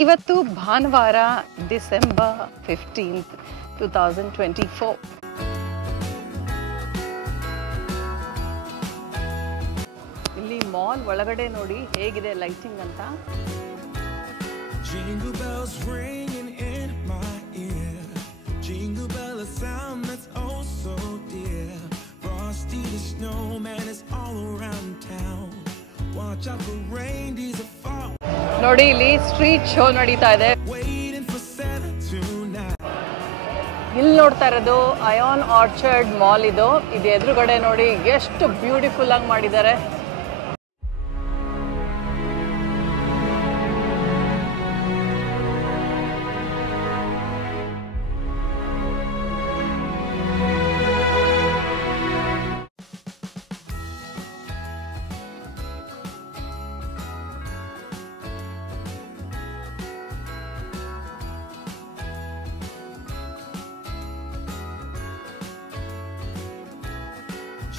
ಇವತ್ತು ಭಾನುವಾರ December 15th 2024. ಇಲ್ಲಿ ಮಾಲ್ ಒಳಗಡೆ ನೋಡಿ ಹೇಗಿದೆ ಲೈಟಿಂಗ್ ಅಂತ. Jingle bells ringing in my ear, jingle bell a sound that's oh so dear. Frosty the snowman is all around town. Watch out for reindeers that fall. ನೋಡಿ ಇಲ್ಲಿ street show ನಡೀತಾ ಇದೆ. ಇಲ್ಲಿ ನೋಡ್ತಾ ಇರೋದು ಅಯಾನ್ ಆರ್ಚರ್ಡ್ ಮಾಲ್. ಇದು ಎದುರುಗಡೆ ನೋಡಿ ಎಷ್ಟು ಬ್ಯೂಟಿಫುಲ್ ಆಗಿ ಮಾಡಿದ್ದಾರೆ.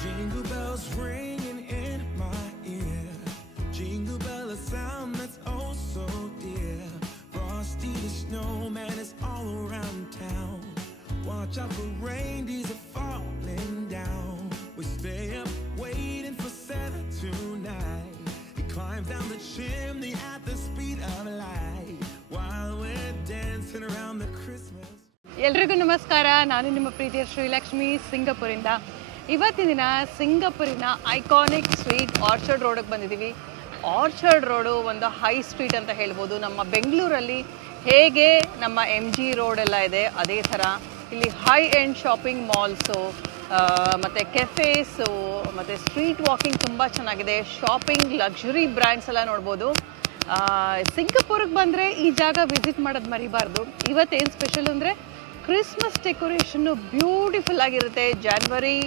Jingle bells ringing in my ear, jingle bell a sound that's oh so dear. Frosty the snowman is all around town. Watch out for reindeers are falling down. We stay up waiting for Santa tonight. He climbs down the chimney at the speed of light while we're dancing around the Christmas. ಎಲ್ರಿಗೂ ನಮಸ್ಕಾರ. ನಾನು ನಿಮ್ಮ ಪ್ರೀತಿಯ ಶ್ರೀಲಕ್ಷ್ಮಿ ಸಿಂಗಾಪುರಿಂದ. ಇವತ್ತಿನ ದಿನ ಸಿಂಗಾಪುರಿನ iconic street orchard ರೋಡಿಗೆ ಬಂದಿದ್ದೀವಿ. Orchard road ಒಂದು ಹೈ ಸ್ಟ್ರೀಟ್ ಅಂತ ಹೇಳ್ಬೋದು. ನಮ್ಮ ಬೆಂಗಳೂರಲ್ಲಿ ಹೇಗೆ ನಮ್ಮ MG ರೋಡ್ ಎಲ್ಲ ಇದೆ ಅದೇ ಥರ ಇಲ್ಲಿ ಹೈ ಎಂಡ್ ಶಾಪಿಂಗ್ ಮಾಲ್ಸು ಮತ್ತು ಕೆಫೇಸು ಮತ್ತು ಸ್ಟ್ರೀಟ್ ವಾಕಿಂಗ್ ತುಂಬ ಚೆನ್ನಾಗಿದೆ. ಶಾಪಿಂಗ್ ಲಕ್ಸುರಿ ಬ್ರ್ಯಾಂಡ್ಸ್ ಎಲ್ಲ ನೋಡ್ಬೋದು. ಸಿಂಗಾಪುರಿಗೆ ಬಂದರೆ ಈ ಜಾಗ ವಿಸಿಟ್ ಮಾಡೋದು ಮರಿಬಾರ್ದು. ಇವತ್ತೇನು ಸ್ಪೆಷಲ್ ಅಂದರೆ ಕ್ರಿಸ್ಮಸ್ ಡೆಕೋರೇಷನ್ನು ಬ್ಯೂಟಿಫುಲ್ ಆಗಿರುತ್ತೆ. January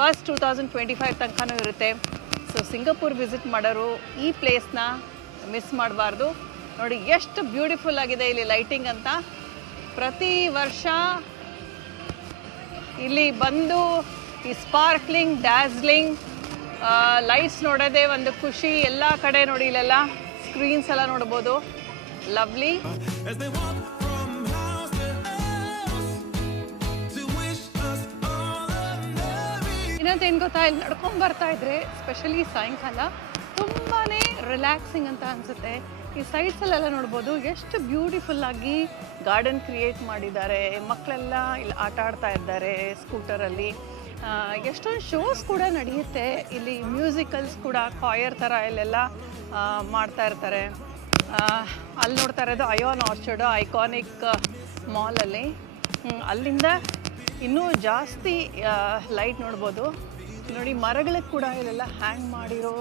1st 2025 ತನಕನೂ ಇರುತ್ತೆ. ಸೊ ಸಿಂಗಾಪುರ್ ವಿಸಿಟ್ ಮಾಡೋರು ಈ ಪ್ಲೇಸ್ನ ಮಿಸ್ ಮಾಡಬಾರ್ದು. ನೋಡಿ ಎಷ್ಟು ಬ್ಯೂಟಿಫುಲ್ ಆಗಿದೆ ಇಲ್ಲಿ ಲೈಟಿಂಗ್ ಅಂತ. ಪ್ರತಿ ವರ್ಷ ಇಲ್ಲಿ ಬಂದು ಈ ಸ್ಪಾರ್ಕ್ಲಿಂಗ್ ಡ್ಯಾಸ್ಲಿಂಗ್ ಲೈಟ್ಸ್ ನೋಡೋದೇ ಒಂದು ಖುಷಿ. ಎಲ್ಲ ಕಡೆ ನೋಡಿ ಇಲ್ಲೆಲ್ಲ ಸ್ಕ್ರೀನ್ಸ್ ಎಲ್ಲ ನೋಡ್ಬೋದು. ಲವ್ಲಿ. ಇನ್ನೊಂದೇನು ಗೊತ್ತಾ, ಇಲ್ಲಿ ನಡ್ಕೊಂಡು ಬರ್ತಾ ಇದ್ರೆ ಸ್ಪೆಷಲಿ ಸಾಯಂಕಾಲ ತುಂಬಾ ರಿಲ್ಯಾಕ್ಸಿಂಗ್ ಅಂತ ಅನಿಸುತ್ತೆ. ಈ ಸೈಡ್ಸಲ್ಲೆಲ್ಲ ನೋಡ್ಬೋದು ಎಷ್ಟು ಬ್ಯೂಟಿಫುಲ್ಲಾಗಿ ಗಾರ್ಡನ್ ಕ್ರಿಯೇಟ್ ಮಾಡಿದ್ದಾರೆ. ಮಕ್ಕಳೆಲ್ಲ ಇಲ್ಲಿ ಆಟ ಆಡ್ತಾ ಇದ್ದಾರೆ ಸ್ಕೂಟರಲ್ಲಿ. ಎಷ್ಟೊಂದು ಶೋಸ್ ಕೂಡ ನಡೆಯುತ್ತೆ ಇಲ್ಲಿ. ಮ್ಯೂಸಿಕಲ್ಸ್ ಕೂಡ ಕಾಯರ್ ಥರ ಇಲ್ಲೆಲ್ಲ ಮಾಡ್ತಾ ಇರ್ತಾರೆ. ಅಲ್ಲಿ ನೋಡ್ತಾ ಇರೋದು ಅಯಾನ್ ಆರ್ಚರ್ಡ್ ಐಕಾನಿಕ್ ಮಾಲಲ್ಲಿ. ಅಲ್ಲಿಂದ ಇನ್ನೂ ಜಾಸ್ತಿ ಲೈಟ್ ನೋಡ್ಬೋದು. ನೋಡಿ ಮರಗಳಿಗೆ ಕೂಡ ಇಲ್ಲೆಲ್ಲ ಹ್ಯಾಂಗ್ ಮಾಡಿರೋ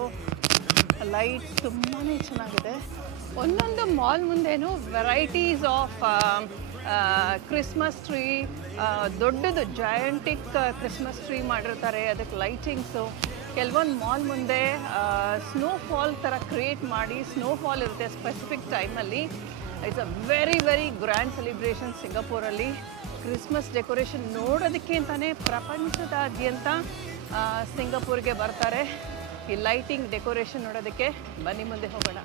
ಲೈಟ್ಸ್ ತುಂಬಾ ಚೆನ್ನಾಗಿದೆ. ಒಂದೊಂದು ಮಾಲ್ ಮುಂದೆನೂ ವೆರೈಟೀಸ್ ಆಫ್ ಕ್ರಿಸ್ಮಸ್ ಟ್ರೀ, ದೊಡ್ಡದು ಜಯಂಟಿಕ್ ಕ್ರಿಸ್ಮಸ್ ಟ್ರೀ ಮಾಡಿರ್ತಾರೆ. ಅದಕ್ಕೆ ಲೈಟಿಂಗ್ಸು. ಕೆಲವೊಂದು ಮಾಲ್ ಮುಂದೆ ಸ್ನೋಫಾಲ್ ಥರ ಕ್ರಿಯೇಟ್ ಮಾಡಿ ಸ್ನೋಫಾಲ್ ಇರುತ್ತೆ ಸ್ಪೆಸಿಫಿಕ್ ಟೈಮಲ್ಲಿ. It's a very very grand celebration ಸಿಂಗಾಪುರಲ್ಲಿ. ಕ್ರಿಸ್ಮಸ್ ಡೆಕೋರೇಷನ್ ನೋಡೋದಕ್ಕೆ ಅಂತಲೇ ಪ್ರಪಂಚದಾದ್ಯಂತ ಸಿಂಗಾಪುರ್ಗೆ ಬರ್ತಾರೆ ಈ ಲೈಟಿಂಗ್ ಡೆಕೋರೇಷನ್ ನೋಡೋದಕ್ಕೆ. ಬನ್ನಿ ಮುಂದೆ ಹೋಗೋಣ.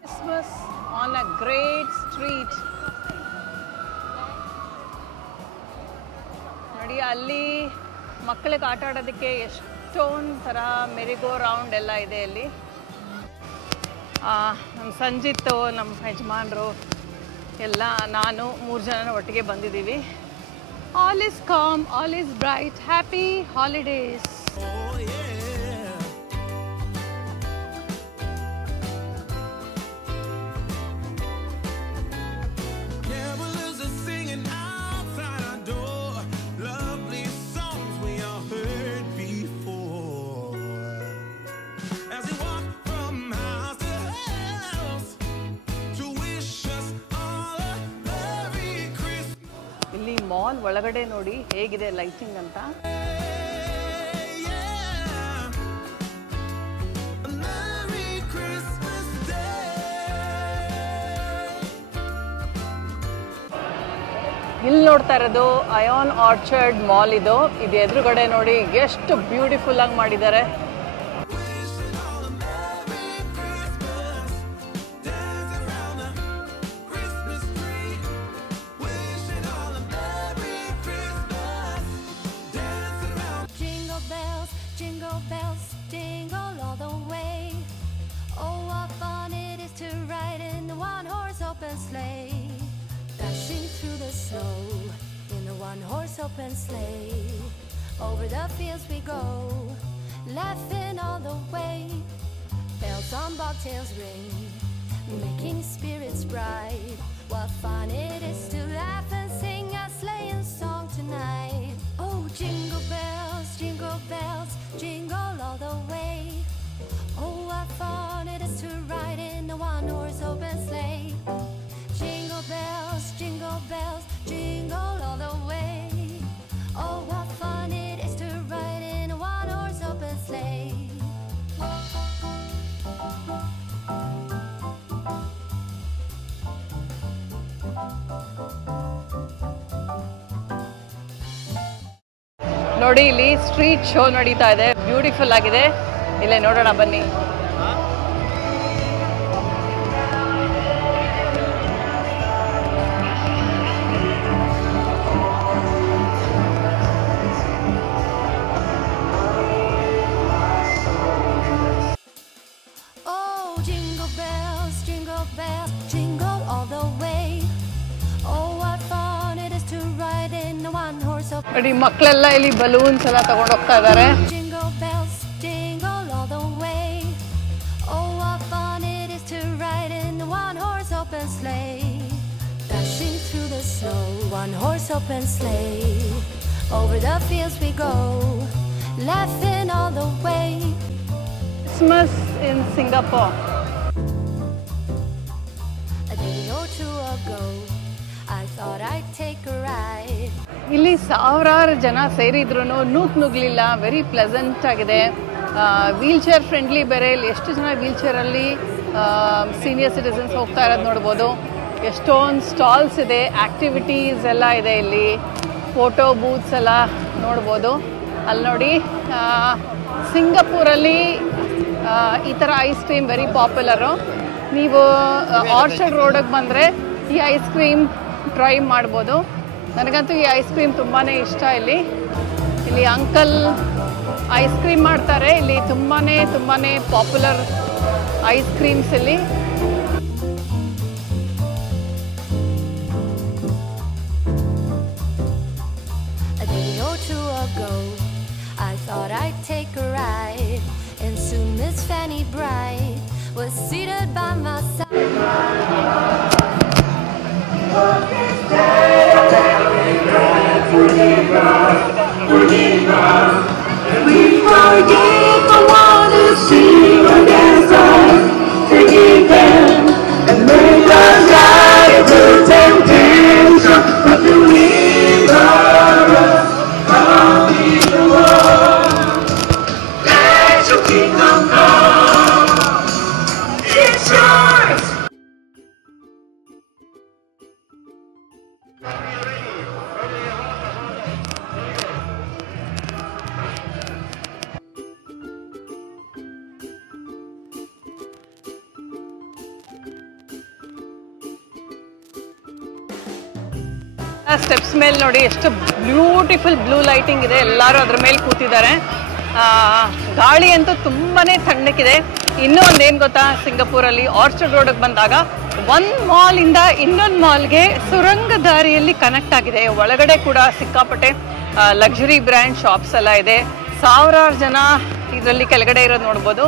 Christmas on a great street. ನೋಡಿ ಅಲ್ಲಿ ಮಕ್ಕಳಿಗೆ ಆಟ ಆಡೋದಕ್ಕೆ ಎಷ್ಟೊಂದು ಥರ ಮೆರಿಗೋ ರೌಂಡ್ ಎಲ್ಲ ಇದೆ ಅಲ್ಲಿ. ನಮ್ಮ ಸಂಜಿತ್ತು, ನಮ್ಮ ಯಜಮಾನರು ಎಲ್ಲ ನಾನು 3 ಜನ ಒಟ್ಟಿಗೆ ಬಂದಿದ್ದೀವಿ. All is calm, all is bright, happy holidays. Oh yeah. Carolers are singing outside our door, lovely songs we all heard before. As we walk from house to house to wish us all a Merry Christmas. ಇಲ್ಲಿ mall ಒಳಗಡೆ ನೋಡಿ ಹೇಗಿದೆ lighting ಅಂತ. ಇಲ್ಲಿ ನೋಡ್ತಾ ಇರೋದು ion orchard mall. ಇದು ಎದುರುಗಡೆ ನೋಡಿ ಎಷ್ಟು ಬ್ಯೂಟಿಫುಲ್ ಆಗಿ ಮಾಡಿದ್ದಾರೆ. open sleigh. Over the fields we go, laughing all the way. Bells on bobtails ring, making spirits bright. What fun it is to laugh and sing a sleighing song tonight. Oh, jingle bells, jingle all the way. Oh, what fun it is to ride in a one-horse open sleigh. Jingle bells, jingle all the way. Oh, what fun it is to ride in a one-horse open sleigh. ನೋಡಿ ಇಲ್ಲಿ street show ನಡೀತಾ ಇದೆ, beautiful ಆಗಿದೆ. ಇಲ್ಲೇ ನೋಡೋಣ ಬನ್ನಿ. ನೋಡಿ ಮಕ್ಕಳೆಲ್ಲ ಇಲ್ಲಿ ಬಲೂನ್ಸ್ ಎಲ್ಲ ತಗೊಂಡು ಹೋಗ್ತಾ ಇದ್ದಾರೆ. One horse open sleigh, over the fields we go, laughing all the way. Christmas in Singapore. A day or two ago, I thought I'd take a ride. ಇಲ್ಲಿ ಸಾವಿರಾರು ಜನ ಸೇರಿದ್ರು ನುಗ್ಲಿಲ್ಲ, ವೆರಿ ಪ್ಲೆಸೆಂಟ್ ಆಗಿದೆ. ವೀಲ್ ಚೇರ್ ಫ್ರೆಂಡ್ಲಿ ಬೇರೆ. ಇಲ್ಲಿ ಎಷ್ಟು ಜನ wheel ಚೇರಲ್ಲಿ senior citizens ಹೋಗ್ತಾ ಇರೋದು ನೋಡ್ಬೋದು. ಎಷ್ಟೊಂದು ಸ್ಟಾಲ್ಸ್ ಇದೆ, ಆ್ಯಕ್ಟಿವಿಟೀಸ್ ಎಲ್ಲ ಇದೆ. ಇಲ್ಲಿ ಫೋಟೋ ಬೂತ್ಸ್ ಎಲ್ಲ ನೋಡ್ಬೋದು. ಅಲ್ಲಿ ನೋಡಿ, ಸಿಂಗಪೂರಲ್ಲಿ ಈ ಥರ ಐಸ್ ಕ್ರೀಮ್ ವೆರಿ ಪಾಪ್ಯುಲರು. ನೀವು ಆರ್ಚರ್ಡ್ ರೋಡಿಗೆ ಬಂದರೆ ಈ ಐಸ್ ಕ್ರೀಮ್ ಟ್ರೈ ಮಾಡ್ಬೋದು. ನನಗಂತೂ ಈ ಐಸ್ ಕ್ರೀಮ್ ತುಂಬಾ ಇಷ್ಟ. ಇಲ್ಲಿ ಅಂಕಲ್ ಐಸ್ ಕ್ರೀಮ್ ಮಾಡ್ತಾರೆ. ಇಲ್ಲಿ ತುಂಬಾ ಪಾಪ್ಯುಲರ್ ಐಸ್ ಕ್ರೀಮ್ಸ್. ಇಲ್ಲಿ I thought I'd take a ride, and soon Miss Fanny Bright was seated by my side. We forget the one to sing against us, singing them, and make us die to temptation, but the wind of us. Kingdom come, it's yours. Steps ಮೇಲೆ ನೋಡಿ ಎಷ್ಟು beautiful blue lighting ಇದೆ. ಎಲ್ಲರೂ ಅದ್ರ ಮೇಲೆ ಕೂತಿದ್ದಾರೆ. ಗಾಳಿ ಅಂತೂ ತುಂಬಾ ತಣ್ಣಕ್ಕಿದೆ. ಇನ್ನೂ ಒಂದೇನು ಗೊತ್ತಾ, ಸಿಂಗಪೂರಲ್ಲಿ ಆರ್ಚರ್ಡ್ ರೋಡಿಗೆ ಬಂದಾಗ ಒಂದು ಮಾಲಿಂದ ಇನ್ನೊಂದು ಮಾಲ್ಗೆ ಸುರಂಗ ದಾರಿಯಲ್ಲಿ ಕನೆಕ್ಟ್ ಆಗಿದೆ. ಒಳಗಡೆ ಕೂಡ ಸಿಕ್ಕಾಪಟ್ಟೆ ಲಕ್ಸುರಿ ಬ್ರ್ಯಾಂಡ್ ಶಾಪ್ಸ್ ಎಲ್ಲ ಇದೆ. ಸಾವಿರಾರು ಜನ ಇದರಲ್ಲಿ ಕೆಳಗಡೆ ಇರೋದು ನೋಡ್ಬೋದು.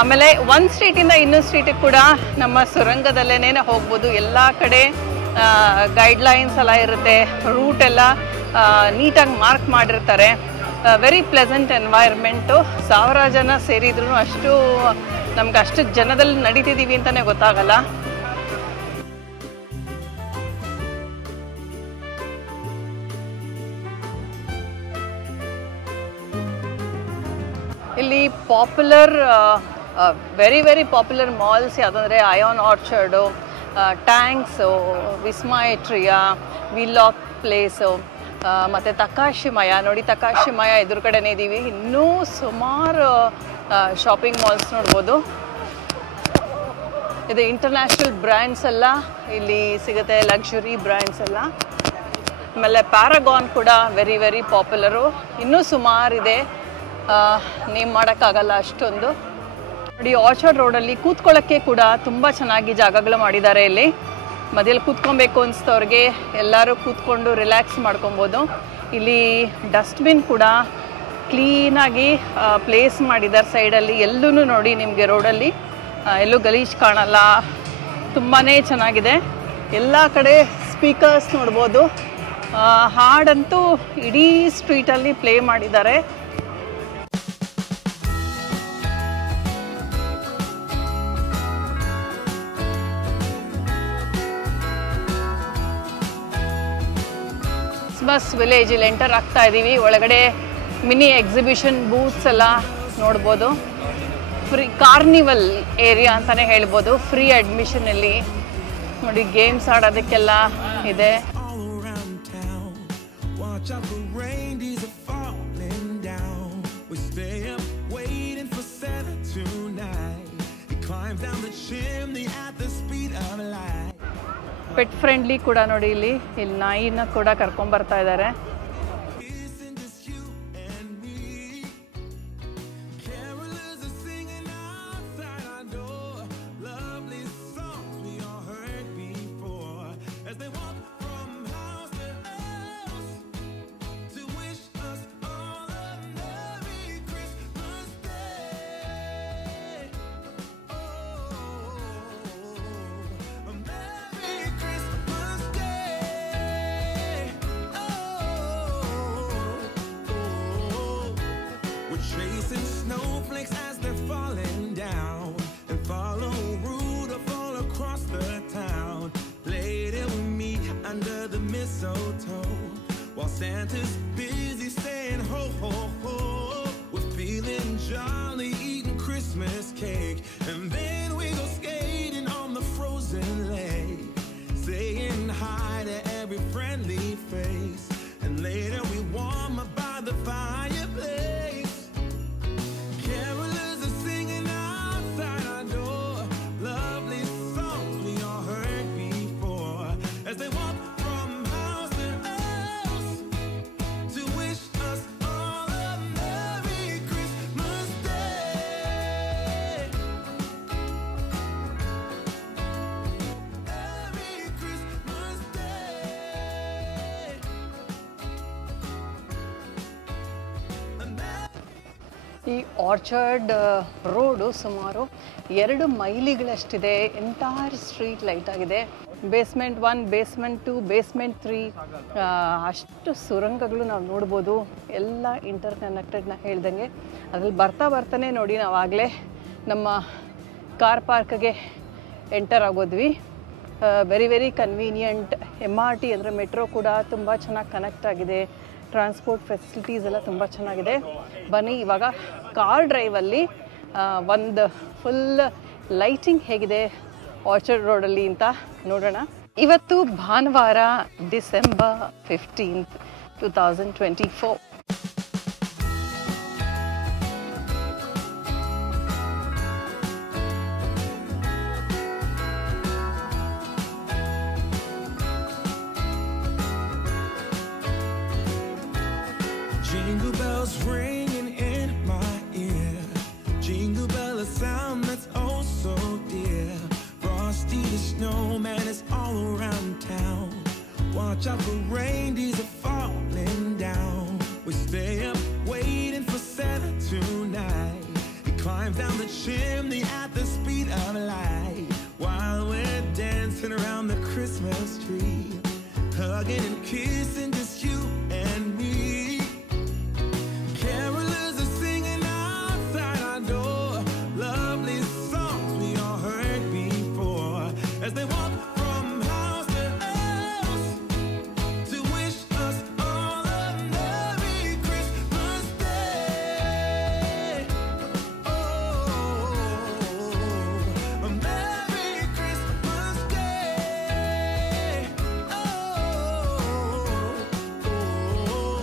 ಆಮೇಲೆ ಒಂದು ಸ್ಟ್ರೀಟಿಂದ ಇನ್ನೊಂದು ಸ್ಟ್ರೀಟಿಗೆ ಕೂಡ ನಮ್ಮ ಸುರಂಗದಲ್ಲೇ ಹೋಗ್ಬೋದು. ಎಲ್ಲ ಕಡೆ ಗೈಡ್ಲೈನ್ಸ್ ಎಲ್ಲ ಇರುತ್ತೆ, ರೂಟ್ ಎಲ್ಲ ನೀಟಾಗಿ ಮಾರ್ಕ್ ಮಾಡಿರ್ತಾರೆ. Very pleasant environment. ಸಾವಿರಾರು ಜನ ಸೇರಿದ್ರು ನಮ್ಗೆ ಅಷ್ಟು ಜನದಲ್ಲಿ ನಡೀತಿದ್ದೀವಿ ಅಂತಲೇ ಗೊತ್ತಾಗಲ್ಲ. ಇಲ್ಲಿ ಪಾಪ್ಯುಲರ್ ವೆರಿ ಪಾಪ್ಯುಲರ್ ಮಾಲ್ಸ್ ಯಾವುದಂದರೆ Ion Orchard, Tangs, Wisma Atria, Wheelock Place, ಮತ್ತು ತಕಾಶಿಮಯ. ನೋಡಿ, ತಕಾಶಿಮಯ ಎದುರುಗಡೆನೇ ಇದ್ದೀವಿ. ಇನ್ನೂ ಸುಮಾರು ಶಾಪಿಂಗ್ ಮಾಲ್ಸ್ ನೋಡ್ಬೋದು. ಇದು ಇಂಟರ್ನ್ಯಾಷನಲ್ ಬ್ರ್ಯಾಂಡ್ಸ್ ಎಲ್ಲ ಇಲ್ಲಿ ಸಿಗುತ್ತೆ, ಲಕ್ಸುರಿ ಬ್ರ್ಯಾಂಡ್ಸ್ ಎಲ್ಲ. ಆಮೇಲೆ ಪ್ಯಾರಾಗಾನ್ ಕೂಡ ವೆರಿ ಪಾಪ್ಯುಲರು. ಇನ್ನೂ ಸುಮಾರಿದೆ, ನೇಮ್ ಮಾಡೋಕ್ಕಾಗಲ್ಲ ಅಷ್ಟೊಂದು. ನೋಡಿ, ಆರ್ಚರ್ಡ್ ರೋಡಲ್ಲಿ ಕೂತ್ಕೊಳ್ಳೋಕ್ಕೆ ಕೂಡ ತುಂಬ ಚೆನ್ನಾಗಿ ಜಾಗಗಳು ಮಾಡಿದ್ದಾರೆ. ಇಲ್ಲಿ ಮಧ್ಯದಲ್ಲಿ ಕೂತ್ಕೊಬೇಕು ಅನಿಸ್ತವ್ರಿಗೆ ಎಲ್ಲರೂ ಕೂತ್ಕೊಂಡು ರಿಲ್ಯಾಕ್ಸ್ ಮಾಡ್ಕೊಬೋದು. ಇಲ್ಲಿ ಡಸ್ಟ್ಬಿನ್ ಕೂಡ ಕ್ಲೀನಾಗಿ ಪ್ಲೇಸ್ ಮಾಡಿದ್ದಾರೆ ಸೈಡಲ್ಲಿ. ಎಲ್ಲೂ ನೋಡಿ ನಿಮಗೆ ರೋಡಲ್ಲಿ ಎಲ್ಲೂ ಗಲೀಜ್ ಕಾಣಲ್ಲ. ತುಂಬಾ ಚೆನ್ನಾಗಿದೆ. ಎಲ್ಲ ಕಡೆ ಸ್ಪೀಕರ್ಸ್ ನೋಡ್ಬೋದು. ಹಾಡಂತೂ ಇಡೀ ಸ್ಟ್ರೀಟಲ್ಲಿ ಪ್ಲೇ ಮಾಡಿದ್ದಾರೆ. ಕ್ರಿಸ್ಮಸ್ ವಿಲೇಜ್ ಇಲ್ಲಿ ಎಂಟರ್ ಆಗ್ತಾ ಇದ್ದೀವಿ. ಒಳಗಡೆ ಮಿನಿ ಎಕ್ಸಿಬಿಷನ್ ಬೂತ್ಸ್ ಎಲ್ಲ ನೋಡ್ಬೋದು. ಫ್ರೀ ಕಾರ್ನಿವಲ್ ಏರಿಯಾ ಅಂತಲೇ ಹೇಳ್ಬೋದು. ಫ್ರೀ ಅಡ್ಮಿಷನ್ ಇಲ್ಲಿ ನೋಡಿ, ಗೇಮ್ಸ್ ಆಡೋದಕ್ಕೆಲ್ಲ ಇದೆ. ಪೆಟ್ ಫ್ರೆಂಡ್ಲಿ ಕೂಡ ನೋಡಿ, ಇಲ್ಲಿ ನಾಯಿನ ಕೂಡ ಕರ್ಕೊಂಡ್ಬರ್ತಾ ಇದ್ದಾರೆ. Chasing snowflakes as they're falling down, and follow Rudolph all across the town. Later we meet under the mistletoe, while Santa's busy saying ho ho ho. We're feeling jolly, eating Christmas cake, and then we go skating on the frozen lake, saying hi to every friendly face, and later we warm up by the fireplace. ಈ orchard road ಸುಮಾರು 2 ಮೈಲಿಗಳಷ್ಟಿದೆ. Entire street light ಆಗಿದೆ. Basement 1, basement 2, basement 3 ಅಷ್ಟು ಸುರಂಗಗಳು ನಾವು ನೋಡ್ಬೋದು. ಎಲ್ಲ inter connected. ನಾ ಹೇಳ್ದಂಗೆ ಅದ್ರಲ್ಲಿ ಬರ್ತಾನೆ ನೋಡಿ, ನಾವಾಗಲೇ ನಮ್ಮ ಕಾರ್ ಪಾರ್ಕ್ಗೆ ಎಂಟರ್ ಆಗೋದ್ವಿ. Very very convenient. MRT ಅಂದರೆ ಮೆಟ್ರೋ ಕೂಡ ತುಂಬ ಚೆನ್ನಾಗಿ ಕನೆಕ್ಟ್ ಆಗಿದೆ. ಟ್ರಾನ್ಸ್ಪೋರ್ಟ್ ಫೆಸಿಲಿಟೀಸ್ ಎಲ್ಲ ತುಂಬ ಚೆನ್ನಾಗಿದೆ. ಬನ್ನಿ ಇವಾಗ ಕಾರ್ ಡ್ರೈವಲ್ಲಿ ಒಂದು ಫುಲ್ ಲೈಟಿಂಗ್ ಹೇಗಿದೆ ಆರ್ಚರ್ಡ್ ರೋಡಲ್ಲಿ ಅಂತ ನೋಡೋಣ. ಇವತ್ತು ಭಾನುವಾರ, December 15, 2024. Jingle bells ringing in my ear, jingle bell a sound that's oh so dear. Frosty the snowman is all around town. Watch out for reindeers are falling down. We stay up waiting for Santa tonight. He climbs down the chimney at the speed of light, while we're dancing around the Christmas tree, hugging and kissing just you and me. As they walk from house to house to wish us all a Merry Christmas Day. Oh, a Merry Christmas Day. Oh,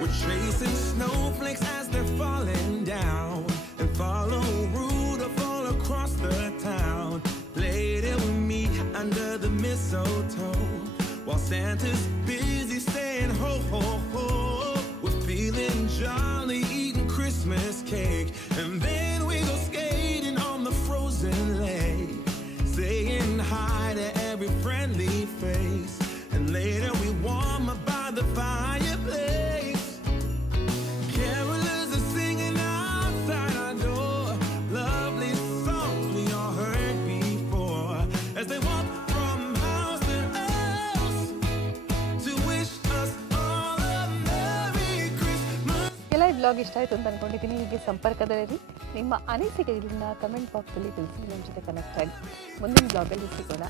we're chasing snowflakes as they're falling down, and follow Rudolph all across the town. Later we meet under the mistletoe, while Santa's busy saying ho ho ho. We're feeling jolly, eating Christmas cake, and then we go skating on the frozen lake, saying hi to every friendly face, and later we warm up by the fireplace. ನಿಮಗೆಲ್ಲ ಈ blog ಇಷ್ಟ ಆಯಿತು ಅಂತ ಅಂದ್ಕೊಂಡಿದ್ದೀನಿ. ಹೀಗೆ ಸಂಪರ್ಕದಲ್ಲಿ ನಿಮ್ಮ ಅನಿಸಿಕೆಗಳನ್ನ comment ಬಾಕ್ಸಲ್ಲಿ ತಿಳಿಸಿ, ನಮ್ಮ ಜೊತೆ ಕನೆಕ್ಟ್ ಆಗಿ ಮುಂದಿನ ಬ್ಲಾಗಲ್ಲಿ ಸಿಗೋಣ.